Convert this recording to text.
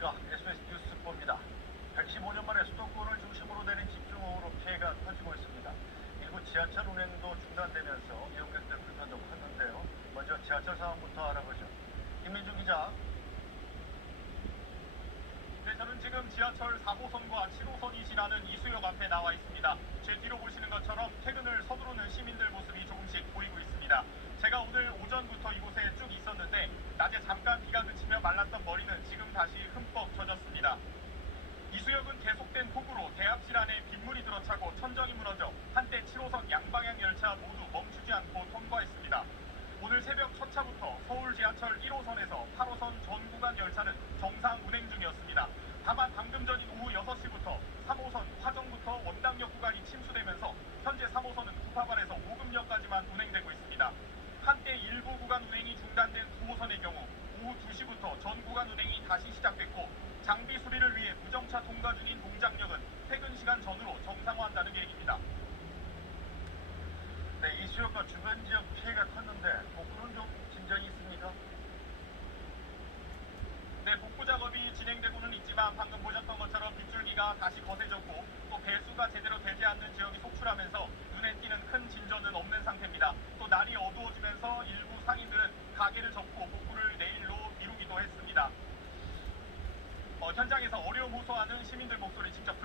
안녕하십니까. SBS 뉴스보입니다. 115년 만에 수도권을 중심으로 되는 집중호우로 피해가 커지고 있습니다. 일부 지하철 운행도 중단되면서 이용객들 불편도 컸는데요. 먼저 지하철 상황부터 알아보죠. 김민주 기자. 네, 저는 지금 지하철 4호선과 7호선이 지나는 이수역 앞에 나와 있습니다. 제 뒤로 보시는 것처럼 퇴근을 서두르는 시민들 모습이 조금씩 보이고 있습니다. 제가 오늘 오전부터 이곳에 쭉 있었는데 낮에 잠깐 비가 그치며 말랐던 머리는 지금 다시 흠뻑 젖었습니다. 이수역은 계속된 대합실 안에 빗물이 들어차고 천정이 무너져 한때 7호선 양방향 열차 모두 멈추지 않고 통과했습니다. 오늘 새벽 첫 차부터 서울 지하철 1호선에서 8호선 전 구간 열차는 정상 운행 중이었습니다. 다만 방금 전인 오후 6시부터 3호선 화정부터 원당역 구간이 침수되면서 현재 3호선은 구파발에서 오금역까지만 운행되고 있습니다. 한때 일부 구간 운행이 중단된 9호선의 경우 오후 2시부터 전 구간 운행이 다시 시작됐고 장비 수리를 위해 무정차 통과 중인 동작역은 퇴근 시간 전으로 정상화한다는 계획입니다. 네, 이수역과 주변 지역 피해가 컸는데 복구는 좀 진전이 있습니까? 네, 복구 작업이 진행되고는 있지만 방금 보셨던 것처럼 빗줄기가 다시 거세졌고 또 배수가 제대로 되지 않는 지역이 속출하면서 눈에 띄는 큰 진전은 없는 상태입니다. 또 날이 어두워지면서 일부 상인들은 가게를 접고 복구를 내일로 미루기도 했습니다. 어, 현장에서 어려움 호소하는 시민들 목소리 직접.